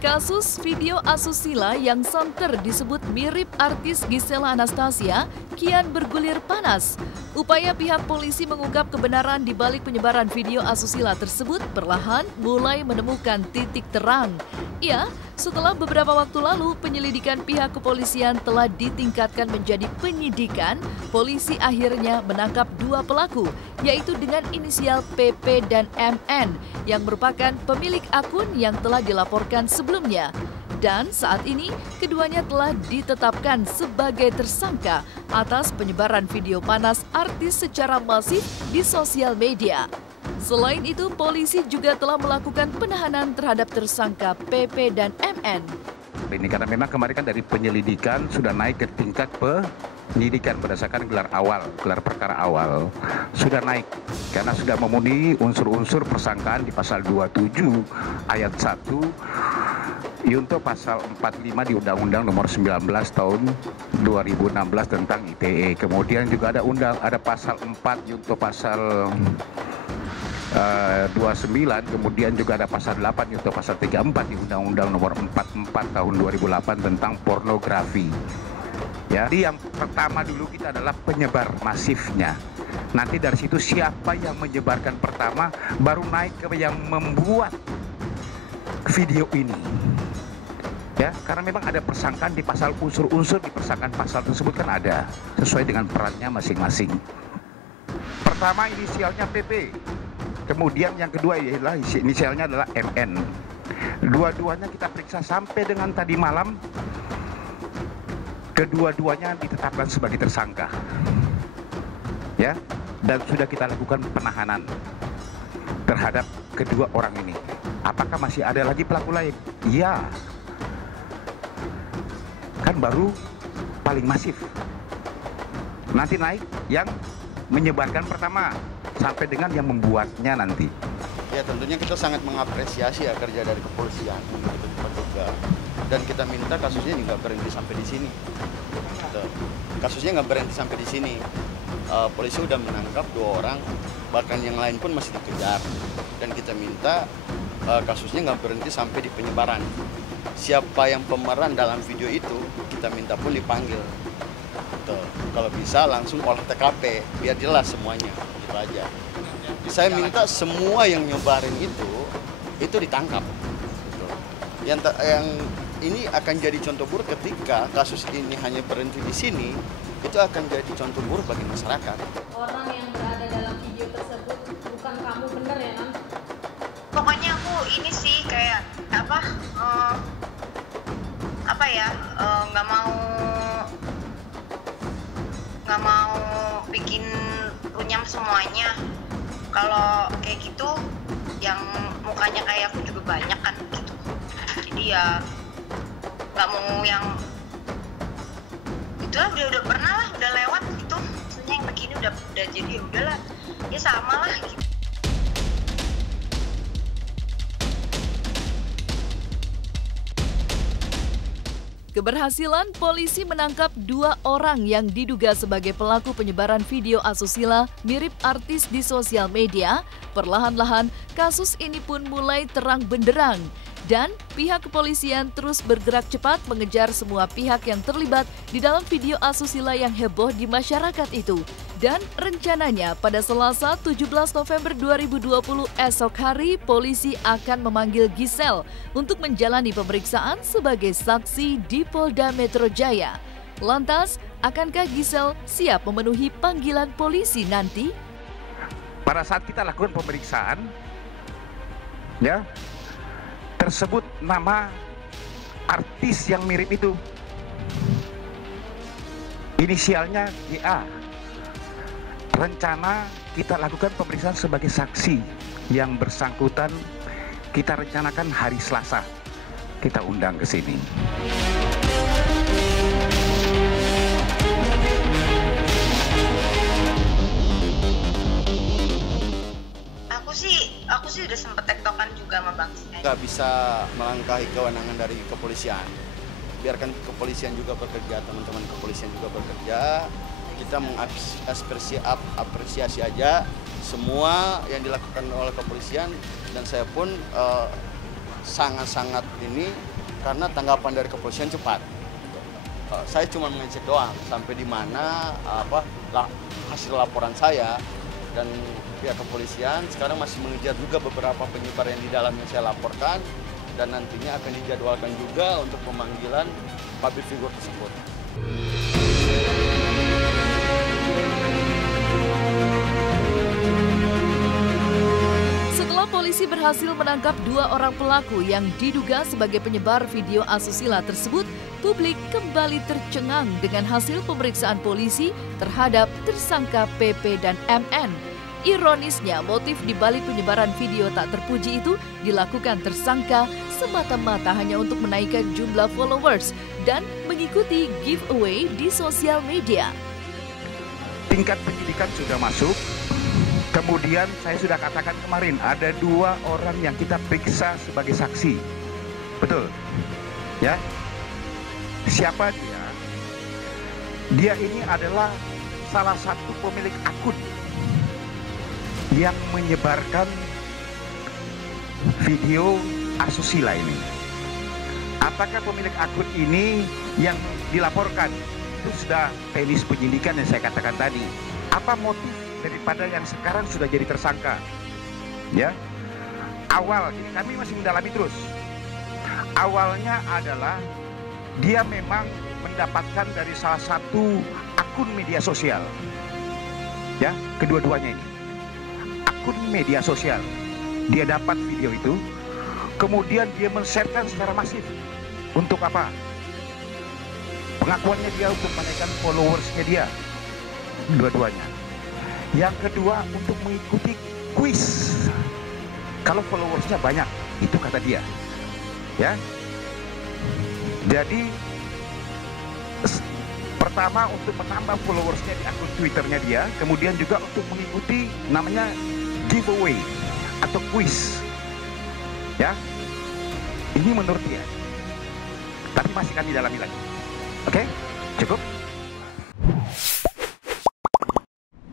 Kasus video asusila yang santer disebut mirip artis Gisela Anastasia kian bergulir panas. Upaya pihak polisi mengungkap kebenaran di balik penyebaran video asusila tersebut perlahan mulai menemukan titik terang. Ya, setelah beberapa waktu lalu penyelidikan pihak kepolisian telah ditingkatkan menjadi penyidikan, polisi akhirnya menangkap dua pelaku, yaitu dengan inisial PP dan MN yang merupakan pemilik akun yang telah dilaporkan sebelumnya. Dan saat ini keduanya telah ditetapkan sebagai tersangka atas penyebaran video panas artis secara masif di sosial media. Selain itu, polisi juga telah melakukan penahanan terhadap tersangka PP dan MN. Ini karena memang kemarin kan dari penyelidikan sudah naik ke tingkat penyidikan berdasarkan gelar perkara awal sudah naik karena sudah memenuhi unsur-unsur persangkaan di pasal 27 ayat 1 untuk pasal 45 di Undang-Undang Nomor 19 Tahun 2016 tentang ITE. Kemudian juga ada pasal 4 untuk pasal 29, kemudian juga ada pasal 8 untuk pasal 34 di Undang-Undang Nomor 44 Tahun 2008 tentang pornografi. Ya, jadi yang pertama dulu kita adalah penyebar masifnya. Nanti dari situ siapa yang menyebarkan pertama, baru naik ke yang membuat video ini. Ya, karena memang ada persangkaan di pasal unsur-unsur di persangkaan pasal tersebut kan ada sesuai dengan perannya masing-masing. Pertama inisialnya PP. Kemudian yang kedua adalah inisialnya adalah MN. Dua-duanya kita periksa sampai dengan tadi malam. Kedua-duanya ditetapkan sebagai tersangka. Ya, dan sudah kita lakukan penahanan terhadap kedua orang ini. Apakah masih ada lagi pelaku lain? Ya. Kan baru paling masif. Nanti naik yang menyebarkan pertama sampai dengan yang membuatnya nanti. Ya tentunya kita sangat mengapresiasi ya kerja dari kepolisian untuk cepat juga. Dan kita minta kasusnya juga berhenti sampai di sini. Kasusnya nggak berhenti sampai di sini. Polisi sudah menangkap 2 orang, bahkan yang lain pun masih dikejar. Dan kita minta kasusnya nggak berhenti sampai di penyebaran. Siapa yang pemeran dalam video itu, kita minta pun dipanggil. Kalau bisa langsung olah TKP, biar jelas semuanya. Gitu aja. Saya minta semua yang nyebarin itu ditangkap. Gitu. Yang ini akan jadi contoh buruk ketika kasus ini hanya berhenti di sini, itu akan jadi contoh buruk bagi masyarakat. Orang yang berada dalam video tersebut bukan kamu, bener ya, Nan? Pokoknya aku ini sih kayak nggak mau bikin runyam semuanya. Kalau kayak gitu, yang mukanya kayak aku juga banyak kan gitu. Jadi ya nggak mau yang itulah, udah pernah lah, udah lewat gitu. Maksudnya yang begini udah jadi ya udahlah, ya sama lah gitu. Keberhasilan polisi menangkap 2 orang yang diduga sebagai pelaku penyebaran video asusila mirip artis di sosial media. Perlahan-lahan kasus ini pun mulai terang benderang. Dan pihak kepolisian terus bergerak cepat mengejar semua pihak yang terlibat di dalam video asusila yang heboh di masyarakat itu. Dan rencananya pada Selasa 17 November 2020 esok hari polisi akan memanggil Gisel untuk menjalani pemeriksaan sebagai saksi di Polda Metro Jaya. Lantas, akankah Gisel siap memenuhi panggilan polisi nanti? Pada saat kita lakukan pemeriksaan, ya, tersebut nama artis yang mirip itu. Inisialnya GA. Rencana kita lakukan pemeriksaan sebagai saksi yang bersangkutan kita rencanakan hari Selasa. Kita undang ke sini. Aku sih udah sempet tektokan juga sama Bang. Nggak bisa melangkahi kewenangan dari kepolisian. biarkan kepolisian juga bekerja, teman-teman kepolisian juga bekerja. Kita mengapresiasi aja semua yang dilakukan oleh kepolisian, dan saya pun sangat-sangat ini karena tanggapan dari kepolisian cepat. Saya cuma mengecek doang sampai di mana hasil laporan saya, dan pihak kepolisian sekarang masih mengejar juga beberapa penyebar yang di dalam yang saya laporkan, dan nantinya akan dijadwalkan juga untuk pemanggilan public figure tersebut. Setelah polisi berhasil menangkap 2 orang pelaku yang diduga sebagai penyebar video asusila tersebut, publik kembali tercengang dengan hasil pemeriksaan polisi terhadap tersangka PP dan MN. Ironisnya, motif di balik penyebaran video tak terpuji itu dilakukan tersangka semata-mata hanya untuk menaikkan jumlah followers dan mengikuti giveaway di sosial media. Tingkat penyidikan sudah masuk. Kemudian saya sudah katakan kemarin ada 2 orang yang kita periksa sebagai saksi. Betul? Ya. Siapa dia? Dia ini adalah salah satu pemilik akun yang menyebarkan video asusila ini. Apakah pemilik akun ini yang dilaporkan? Itu sudah teknis penyidikan yang saya katakan tadi. Apa motif daripada yang sekarang sudah jadi tersangka? Ya, awal ini kami masih mendalami terus. Awalnya adalah dia memang mendapatkan dari salah satu akun media sosial. Ya, kedua-duanya ini akun media sosial. Dia dapat video itu, kemudian dia men-sharekan secara masif. Untuk apa? Pengakuannya dia untuk menaikkan followersnya dia, dua-duanya. Yang kedua, untuk mengikuti kuis. Kalau followersnya banyak, itu kata dia. Ya. Jadi pertama untuk menambah followersnya di akun Twitternya dia, kemudian juga untuk mengikuti namanya giveaway atau kuis. Ya. Ini menurut dia. Tapi masih kami dalami lagi. Oke? Cukup?